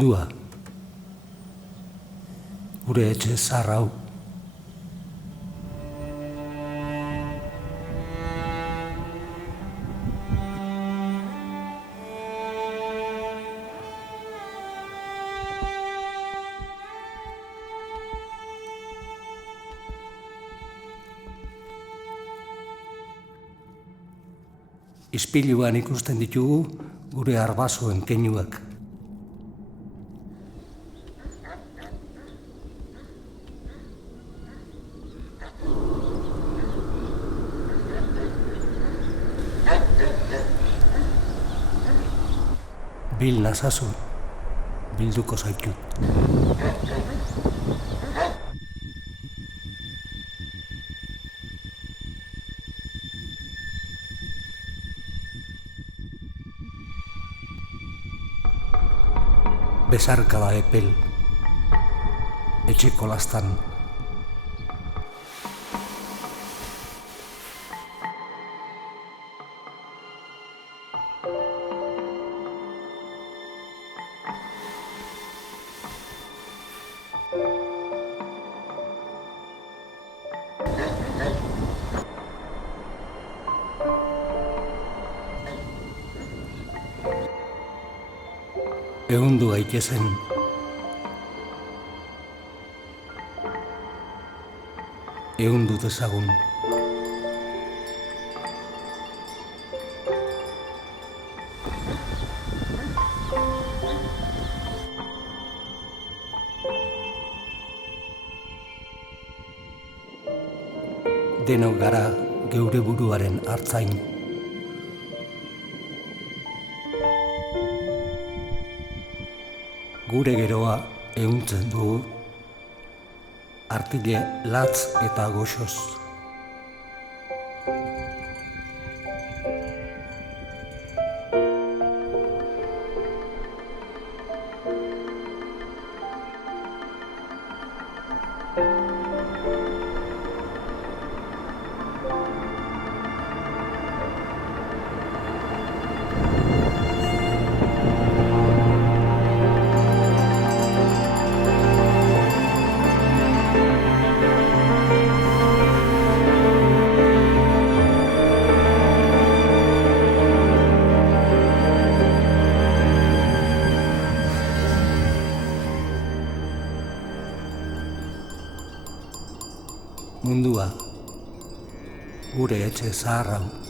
Mundua, gure etxe zahar hau. Ispiluan ikusten ditugu gure arbasoen keinuak. Bil nazazu, bilduko zaitut. Besarkada epel, etxeko lastan. Ehundu gaitezen, ehundu dezagun. Denok gara geure buruaren artzain. Gure geroa ehuntzen dugu, artile latz eta goxoz. Mundua, gure etxe zahar hau.